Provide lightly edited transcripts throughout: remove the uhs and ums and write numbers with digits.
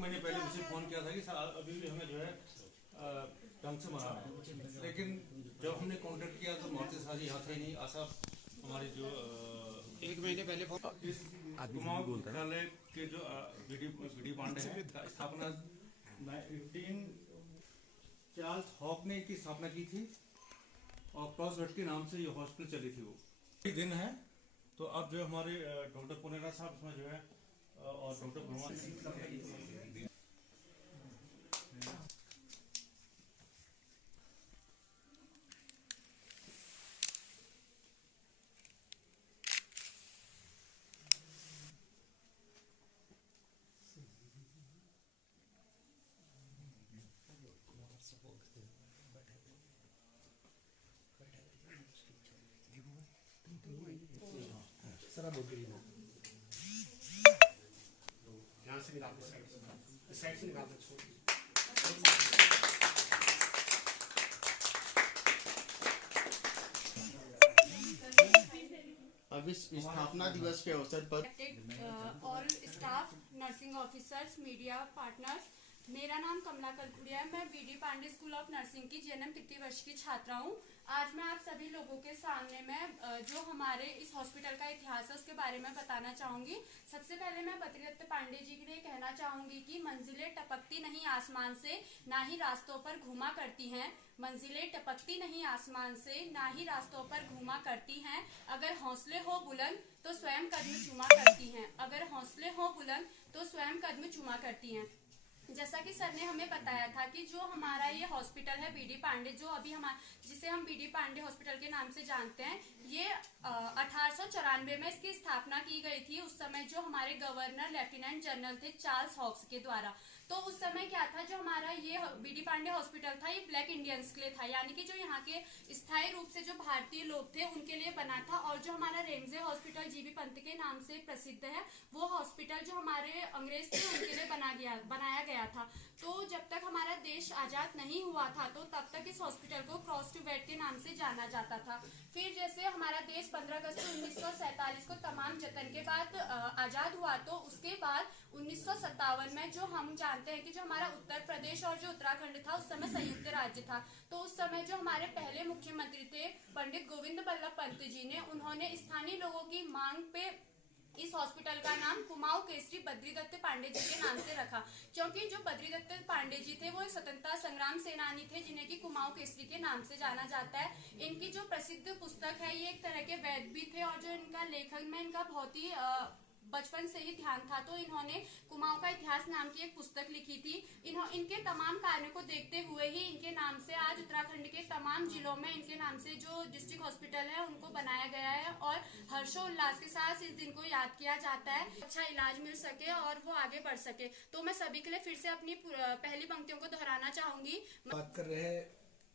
मैंने पहले मुझे फोन किया था कि अभी भी हमें जो है ढंग से मना है, लेकिन जब हमने कांटेक्ट किया तो मोर्चे सारी यहाँ थे नहीं। आशा हमारी जो 1 महीने पहले इस कुमाऊं विद्यालय के जो बीडी पांडे हैं का स्थापना 18 चार्ल्स हॉक ने की स्थापना की थी और क्रॉसवेट के नाम से ये हॉस्पिटल चली थी। वो एक दिन है तो अब जो हमारे डॉक्टर पुनेरा साहब इसमें जो है और डॉक्टर भगवान यहाँ से निकालते साइड से निकालते अब इस स्थापना दिवस के अवसर पर all staff, nursing officers, media partners, मेरा नाम कमला कलकुड़िया है। मैं B D Pandey school of nursing की जन्म तृतीय वर्ष की छात्रा हूँ। आज मैं आप सभी लोगों के सामने में जो हमारे इस हॉस्पिटल का इतिहास है उसके बारे में बताना चाहूंगी। सबसे पहले मैं बद्रीदत्त पांडे जी के लिए कहना चाहूंगी कि मंजिलें टपकती नहीं आसमान से, ना ही रास्तों पर घूमा करती हैं। मंजिलें टपकती नहीं आसमान से, ना ही रास्तों पर घूमा करती हैं। अगर हौसले हो बुलंद तो स्वयं कदम चूमा करती हैं। अगर हौसले हो बुलंद तो स्वयं कदम चूमा करती हैं। जैसा कि सर ने हमें बताया था कि जो हमारा ये हॉस्पिटल है बीडी पांडे, जो अभी जिसे हम बीडी पांडे हॉस्पिटल के नाम से जानते हैं, ये 1894 में इसकी स्थापना की गई थी। उस समय जो हमारे गवर्नर लेफ्टिनेंट जनरल थे चार्ल्स हॉक्स के द्वारा। तो उस समय क्या था, जो हमारा ये बीडी पांडे हॉस्पिटल था ये ब्लैक इंडियंस के लिए था, यानी कि जो यहाँ के स्थायी रूप से जो भारतीय लोग थे उनके लिए बना था। और जो हमारा रेमजे हॉस्पिटल जीबी पंत के नाम से प्रसिद्ध है, वो हॉस्पिटल जो हमारे अंग्रेज थे उनके लिए बनाया गया था। तो जब तक हमारा देश आजाद नहीं हुआ था तो तब तक इस हॉस्पिटल को क्रॉस टू बेड के नाम से जाना जाता था। फिर जैसे हमारा देश 15 अगस्त 1947 को तमाम जतन के बाद आजाद हुआ, तो उसके बाद 1957 में जो हम जानते हैं कि जो हमारा उत्तर प्रदेश और जो उत्तराखंड था उस समय संयुक्त राज्य था। तो उस समय जो हमारे पहले मुख्यमंत्री थे पंडित गोविंद बल्लभ पंत जी ने, उन्होंने स्थानीय लोगों की मांग पे इस हॉस्पिटल का नाम कुमाऊं केसरी बद्रीदत्त पांडे जी के नाम से रखा, क्योंकि जो बद्रीदत्त पांडे जी थे वो एक स्वतंत्रता संग्राम सेनानी थे जिन्हें की कुमाऊं केसरी के नाम से जाना जाता है। इनकी जो प्रसिद्ध पुस्तक है ये एक तरह के वैद्य भी थे और जो इनका लेखन में इनका बहुत ही बचपन से ही ध्यान था। तो इन्होंने कुमाऊं का इतिहास नाम की एक पुस्तक लिखी थी। इनके तमाम कार्यों को देखते हुए ही इनके नाम से आज उत्तराखंड के तमाम जिलों में इनके नाम से जो डिस्ट्रिक्ट हॉस्पिटल है उनको बनाया गया है और हर्षोल्लास के साथ इस दिन को याद किया जाता है, अच्छा इलाज मिल सके और वो आगे बढ़ सके। तो मैं सभी के लिए फिर से अपनी पहली पंक्तियों को दोहराना चाहूंगी। बात कर रहे हैं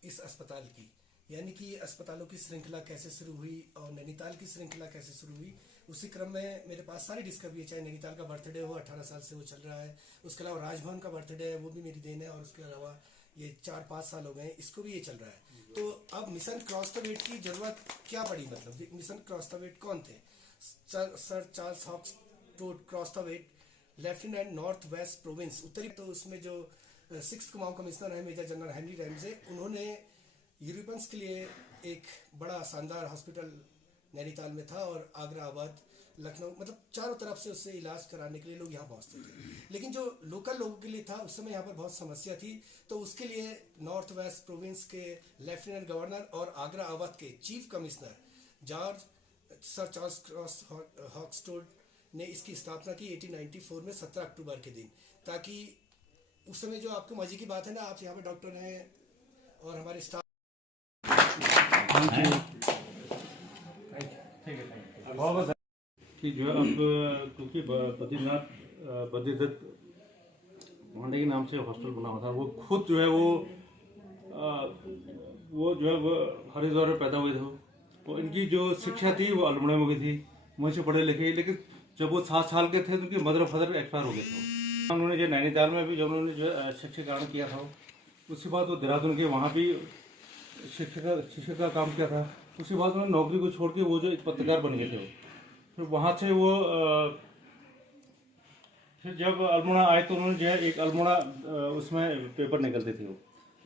इस अस्पताल की, यानी कि अस्पतालों की श्रृंखला कैसे शुरू हुई और नैनीताल की श्रृंखला कैसे शुरू हुई। उसी क्रम में मेरे पास सारी डिस्कवरी है, चाहे नैनीताल का बर्थडे हो, 18 साल से वो चल रहा है। उसके अलावा राजभवन का बर्थडे है, वो भी मेरी देन है। और उसके अलावा ये 4-5 साल हो गए इसको भी ये चल रहा है। तो अब मिशन क्रॉस द वेट की जरूरत क्या पड़ी, मतलब मिशन क्रॉस द वेट कौन थे? Sir Charles Hawkes Crosthwaite lieutenant north west province उत्तरी। तो उसमें जो 6th कुमाऊं कमिश्नर है मेजर जनरल हेनरी रैमजे, उन्होंने यूरोपियंस के लिए एक बड़ा शानदार हॉस्पिटल नैनीताल में था और आगरा, अवध, लखनऊ, मतलब चारों तरफ से उससे इलाज कराने के लिए लोग यहाँ पहुँचते थे। लेकिन जो लोकल लोगों के लिए था उस समय यहाँ पर बहुत समस्या थी। तो उसके लिए नॉर्थ वेस्ट प्रोविंस के लेफ्टिनेंट गवर्नर और आगरा अवध के chief commissioner sir Charles Crosthwaite ने इसकी स्थापना की 1894 में 17 अक्टूबर के दिन, ताकि उस समय जो आपको मजे की बात है ना, आप यहाँ पे डॉक्टर हैं और हमारे स्टाफ कि जो अब क्योंकि बद्रीदत्त पांडे के नाम से हॉस्पिटल बना हुआ था, वो खुद जो है वो जो है वो हरिद्वार में पैदा हुए थे। तो इनकी जो शिक्षा थी वो अल्मोड़ा में हुई थी, मुझसे पढ़े लिखे। लेकिन जब वो 7 साल के थे तो उनके मदर फादर एक्सपायर हो गए थे। उन्होंने जो नैनीताल में भी जब उन्होंने जो शिक्षा ग्रहण किया था, उसके बाद वो देहरादून के वहाँ भी शिक्षक का काम किया था। उसके बाद उन्होंने नौकरी को छोड़ के वो जो एक पत्रकार बन गए थे। फिर वहाँ से वो फिर जब अल्मोड़ा आए तो उन्होंने जो है एक अल्मोड़ा उसमें पेपर निकलते थे वो,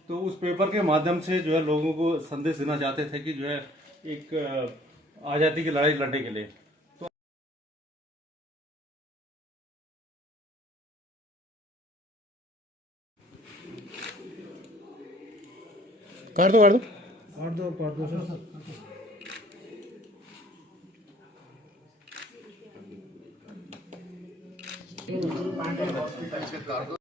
तो उस पेपर के माध्यम से जो है लोगों को संदेश देना चाहते थे कि जो है एक आज़ादी की लड़ाई लड़ने के लिए। काट दो सर।